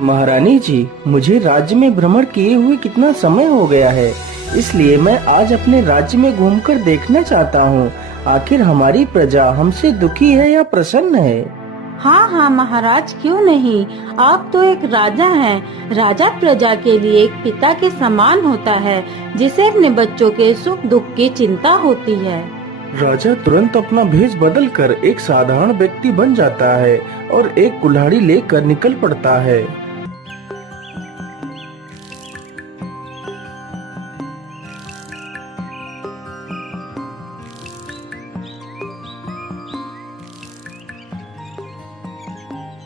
महारानी जी, मुझे राज्य में भ्रमण किए हुए कितना समय हो गया है, इसलिए मैं आज अपने राज्य में घूमकर देखना चाहता हूँ। आखिर हमारी प्रजा हमसे दुखी है या प्रसन्न है। हाँ हाँ महाराज, क्यों नहीं। आप तो एक राजा हैं। राजा प्रजा के लिए एक पिता के समान होता है, जिसे अपने बच्चों के सुख दुख की चिंता होती है। राजा तुरंत अपना भेष बदल कर एक साधारण व्यक्ति बन जाता है और एक कुल्हाड़ी लेकर निकल पड़ता है।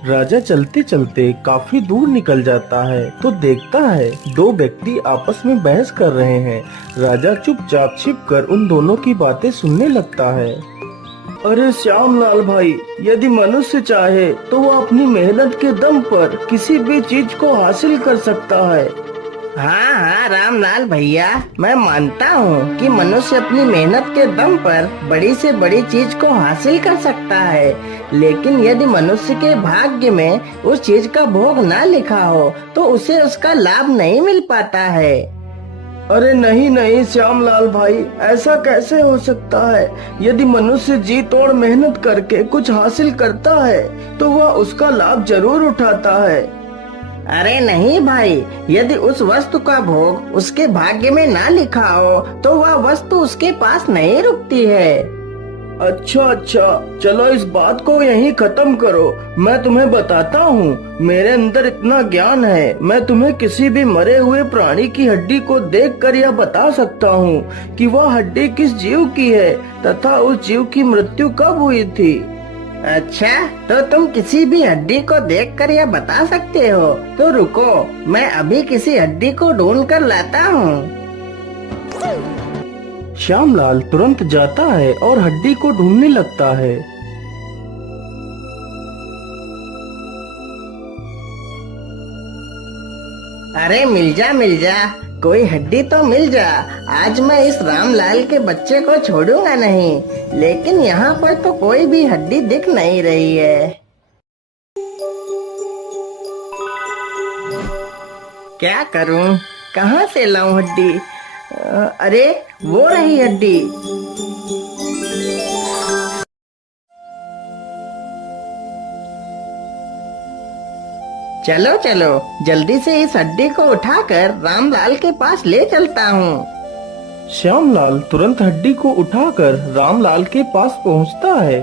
राजा चलते चलते काफी दूर निकल जाता है तो देखता है दो व्यक्ति आपस में बहस कर रहे हैं। राजा चुपचाप छिपकर उन दोनों की बातें सुनने लगता है। अरे श्यामलाल भाई, यदि मनुष्य चाहे तो वो अपनी मेहनत के दम पर किसी भी चीज को हासिल कर सकता है। हाँ हाँ रामलाल भैया, मैं मानता हूँ कि मनुष्य अपनी मेहनत के दम पर बड़ी से बड़ी चीज को हासिल कर सकता है, लेकिन यदि मनुष्य के भाग्य में उस चीज का भोग ना लिखा हो तो उसे उसका लाभ नहीं मिल पाता है। अरे नहीं नहीं श्यामलाल भाई, ऐसा कैसे हो सकता है। यदि मनुष्य जी तोड़ मेहनत करके कुछ हासिल करता है तो वह उसका लाभ जरूर उठाता है। अरे नहीं भाई, यदि उस वस्तु का भोग उसके भाग्य में ना लिखा हो तो वह वस्तु उसके पास नहीं रुकती है। अच्छा, चलो इस बात को यहीं खत्म करो। मैं तुम्हें बताता हूँ, मेरे अंदर इतना ज्ञान है, मैं तुम्हें किसी भी मरे हुए प्राणी की हड्डी को देखकर यह बता सकता हूँ कि वह हड्डी किस जीव की है तथा उस जीव की मृत्यु कब हुई थी। अच्छा, तो तुम किसी भी हड्डी को देखकर यह बता सकते हो? तो रुको, मैं अभी किसी हड्डी को ढूंढ कर लाता हूँ। श्यामलाल तुरंत जाता है और हड्डी को ढूंढने लगता है। अरे मिल जा, कोई हड्डी तो मिल जा। आज मैं इस रामलाल के बच्चे को छोड़ूंगा नहीं। लेकिन यहाँ पर तो कोई भी हड्डी दिख नहीं रही है। क्या करूँ, कहाँ से लाऊं हड्डी? अरे वो रही हड्डी। चलो चलो, जल्दी से इस हड्डी को उठाकर रामलाल के पास ले चलता हूँ। श्यामलाल तुरंत हड्डी को उठाकर रामलाल के पास पहुँचता है।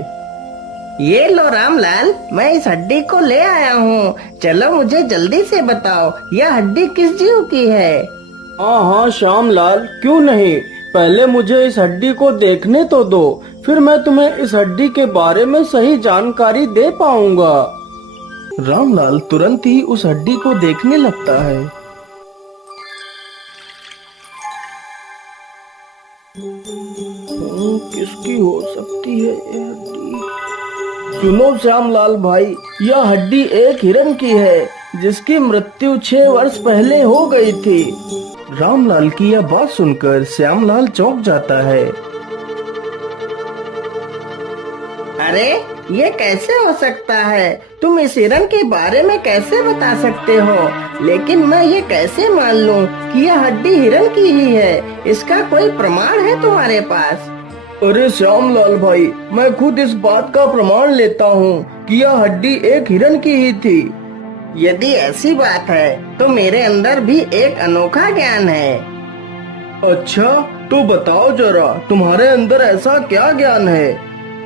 ये लो रामलाल, मैं इस हड्डी को ले आया हूँ। चलो मुझे जल्दी से बताओ, यह हड्डी किस जीव की है? हाँ श्यामलाल, क्यों नहीं। पहले मुझे इस हड्डी को देखने तो दो, फिर मैं तुम्हें इस हड्डी के बारे में सही जानकारी दे पाऊंगा। रामलाल तुरंत ही उस हड्डी को देखने लगता है। किसकी हो सकती है ये हड्डी? सुनो श्यामलाल भाई, यह हड्डी एक हिरण की है जिसकी मृत्यु 6 वर्ष पहले हो गई थी। रामलाल की यह बात सुनकर श्यामलाल चौंक जाता है। अरे ये कैसे हो सकता है? तुम इस हिरण के बारे में कैसे बता सकते हो? लेकिन मैं ये कैसे मान लूं कि यह हड्डी हिरण की ही है? इसका कोई प्रमाण है तुम्हारे पास? अरे श्यामलाल भाई, मैं खुद इस बात का प्रमाण लेता हूँ कि यह हड्डी एक हिरण की ही थी। यदि ऐसी बात है तो मेरे अंदर भी एक अनोखा ज्ञान है। अच्छा, तो बताओ जरा, तुम्हारे अंदर ऐसा क्या ज्ञान है?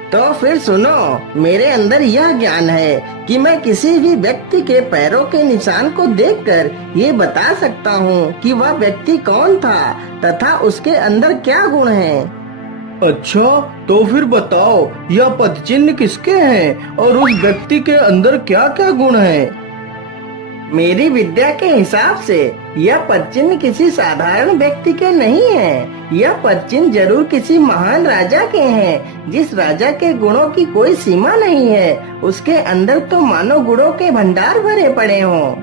तो फिर सुनो, मेरे अंदर यह ज्ञान है कि मैं किसी भी व्यक्ति के पैरों के निशान को देखकर ये बता सकता हूँ कि वह व्यक्ति कौन था तथा उसके अंदर क्या गुण हैं। अच्छा, तो फिर बताओ, यह पदचिन्ह किसके हैं और उस व्यक्ति के अंदर क्या क्या गुण हैं? मेरी विद्या के हिसाब से यह पदचिन्ह किसी साधारण व्यक्ति के नहीं है। यह पदचिन्ह जरूर किसी महान राजा के हैं, जिस राजा के गुणों की कोई सीमा नहीं है। उसके अंदर तो मानो गुणों के भंडार भरे पड़े हों।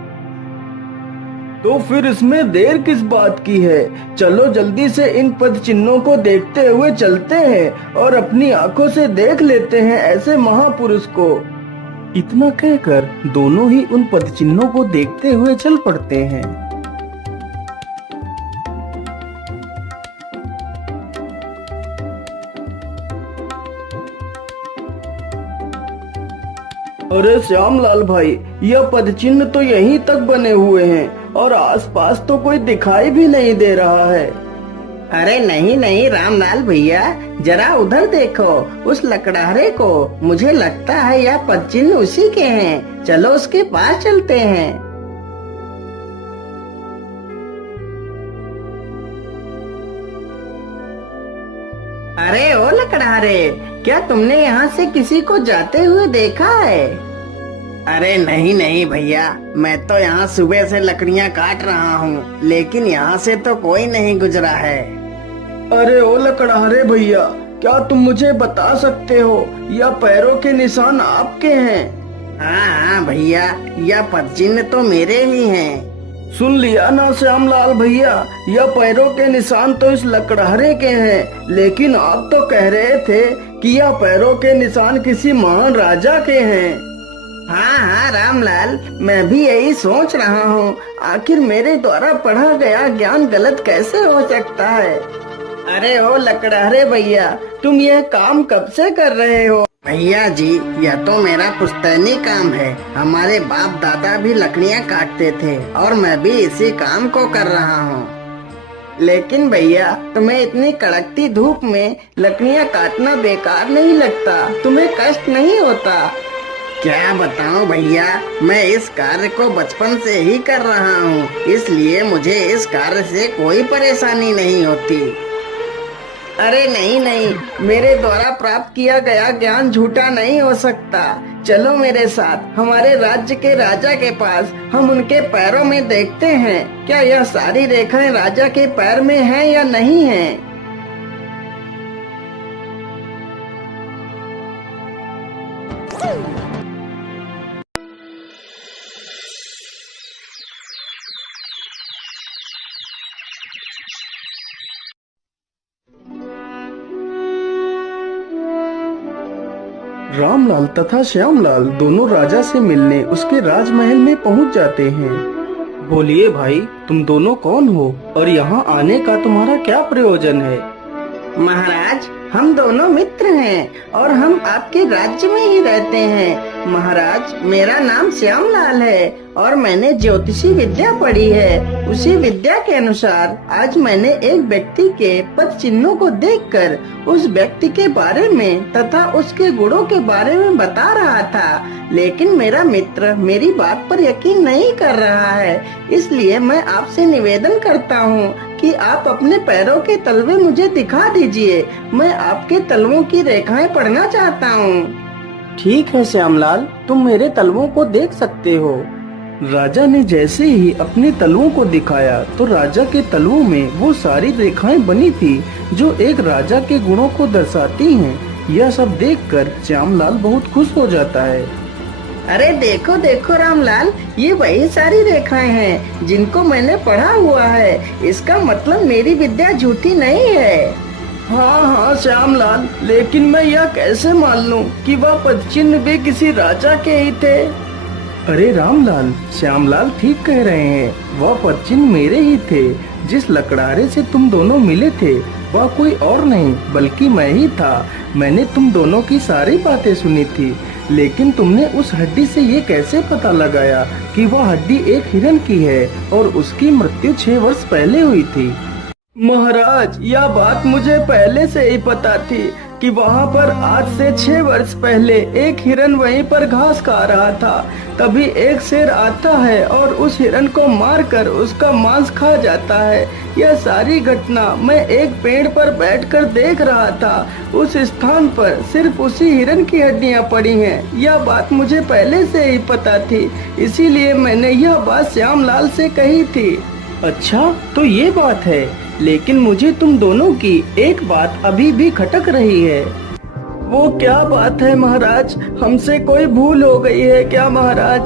तो फिर इसमें देर किस बात की है? चलो जल्दी से इन पद चिन्हों को देखते हुए चलते हैं और अपनी आंखों से देख लेते हैं ऐसे महापुरुष को। इतना कहकर दोनों ही उन पदचिन्हों को देखते हुए चल पड़ते हैं। अरे श्यामलाल भाई, यह पदचिन्ह तो यहीं तक बने हुए हैं और आसपास तो कोई दिखाई भी नहीं दे रहा है। अरे नहीं नहीं रामलाल भैया, जरा उधर देखो, उस लकड़हारे को। मुझे लगता है यह पदचिन्ह उसी के हैं। चलो उसके पास चलते हैं। अरे ओ लकड़हारे, क्या तुमने यहाँ से किसी को जाते हुए देखा है? अरे नहीं नहीं भैया, मैं तो यहाँ सुबह से लकड़ियाँ काट रहा हूँ, लेकिन यहाँ से तो कोई नहीं गुजरा है। अरे ओ लकड़हारे भैया, क्या तुम मुझे बता सकते हो यह पैरों के निशान आपके हैं? हाँ हाँ भैया, यह पदचिन्ह तो मेरे ही हैं। सुन लिया ना श्यामलाल भैया, यह पैरों के निशान तो इस लकड़हारे के हैं, लेकिन आप तो कह रहे थे कि यह पैरों के निशान किसी महान राजा के हैं। हाँ हाँ रामलाल, मैं भी यही सोच रहा हूँ। आखिर मेरे द्वारा पढ़ा गया ज्ञान गलत कैसे हो सकता है? अरे ओ लकड़हारे भैया, तुम यह काम कब से कर रहे हो? भैया जी, यह तो मेरा पुश्तैनी काम है। हमारे बाप दादा भी लकड़ियाँ काटते थे और मैं भी इसी काम को कर रहा हूँ। लेकिन भैया, तुम्हें इतनी कड़कती धूप में लकड़ियाँ काटना बेकार नहीं लगता? तुम्हें कष्ट नहीं होता? क्या बताऊं भैया, मैं इस कार्य को बचपन से ही कर रहा हूँ, इसलिए मुझे इस कार्य से कोई परेशानी नहीं होती। अरे नहीं नहीं, मेरे द्वारा प्राप्त किया गया ज्ञान झूठा नहीं हो सकता। चलो मेरे साथ हमारे राज्य के राजा के पास, हम उनके पैरों में देखते हैं क्या यह सारी रेखाएं राजा के पैर में हैं या नहीं हैं। रामलाल तथा श्यामलाल दोनों राजा से मिलने उसके राजमहल में पहुंच जाते हैं। बोलिए भाई, तुम दोनों कौन हो और यहाँ आने का तुम्हारा क्या प्रयोजन है? महाराज, हम दोनों मित्र हैं और हम आपके राज्य में ही रहते हैं। महाराज, मेरा नाम श्यामलाल है और मैंने ज्योतिषी विद्या पढ़ी है। उसी विद्या के अनुसार आज मैंने एक व्यक्ति के पद चिन्हों को देखकर उस व्यक्ति के बारे में तथा उसके गुणों के बारे में बता रहा था, लेकिन मेरा मित्र मेरी बात पर यकीन नहीं कर रहा है। इसलिए मैं आपसे निवेदन करता हूँ कि आप अपने पैरों के तलवे मुझे दिखा दीजिए। मैं आपके तलवों की रेखाएं पढ़ना चाहता हूँ। ठीक है श्यामलाल, तुम मेरे तलवों को देख सकते हो। राजा ने जैसे ही अपने तलवों को दिखाया तो राजा के तलवों में वो सारी रेखाएं बनी थी जो एक राजा के गुणों को दर्शाती हैं। यह सब देखकर श्यामलाल बहुत खुश हो जाता है। अरे देखो देखो रामलाल, ये वही सारी रेखाएं हैं जिनको मैंने पढ़ा हुआ है। इसका मतलब मेरी विद्या झूठी नहीं है। हाँ हाँ श्यामलाल, लेकिन मैं यह कैसे मान लूं कि वह पदचिन्ह भी किसी राजा के ही थे? अरे रामलाल, श्यामलाल ठीक कह रहे हैं। वह पदचिन्ह मेरे ही थे। जिस लकड़हारे से तुम दोनों मिले थे वह कोई और नहीं बल्कि मैं ही था। मैंने तुम दोनों की सारी बातें सुनी थी, लेकिन तुमने उस हड्डी से ये कैसे पता लगाया कि वह हड्डी एक हिरन की है और उसकी मृत्यु 6 वर्ष पहले हुई थी? महाराज, यह बात मुझे पहले से ही पता थी कि वहाँ पर आज से 6 वर्ष पहले एक हिरन वहीं पर घास खा रहा था। तभी एक शेर आता है और उस हिरन को मारकर उसका मांस खा जाता है। यह सारी घटना मैं एक पेड़ पर बैठकर देख रहा था। उस स्थान पर सिर्फ उसी हिरन की हड्डियां पड़ी हैं। यह बात मुझे पहले से ही पता थी, इसीलिए मैंने यह बात श्यामलाल से कही थी। अच्छा, तो ये बात है, लेकिन मुझे तुम दोनों की एक बात अभी भी खटक रही है। वो क्या बात है महाराज? हमसे कोई भूल हो गई है क्या महाराज?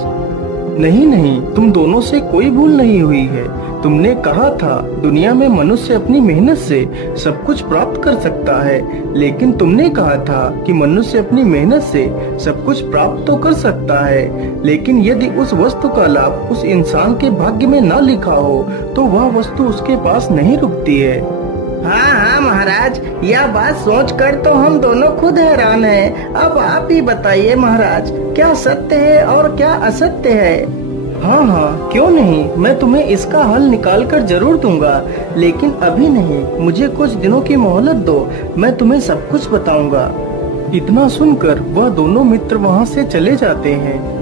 नहीं नहीं, तुम दोनों से कोई भूल नहीं हुई है। तुमने कहा था दुनिया में मनुष्य अपनी मेहनत से सब कुछ प्राप्त कर सकता है, लेकिन तुमने कहा था कि मनुष्य अपनी मेहनत से सब कुछ प्राप्त तो कर सकता है, लेकिन यदि उस वस्तु का लाभ उस इंसान के भाग्य में न लिखा हो तो वह वस्तु उसके पास नहीं रुकती है। हाँ हाँ महाराज, यह बात सोचकर तो हम दोनों खुद हैरान हैं। अब आप ही बताइए महाराज, क्या सत्य है और क्या असत्य है? हाँ हाँ, क्यों नहीं, मैं तुम्हें इसका हल निकाल कर जरूर दूंगा, लेकिन अभी नहीं, मुझे कुछ दिनों की मोहलत दो, मैं तुम्हें सब कुछ बताऊंगा। इतना सुनकर वह दोनों मित्र वहाँ से चले जाते हैं।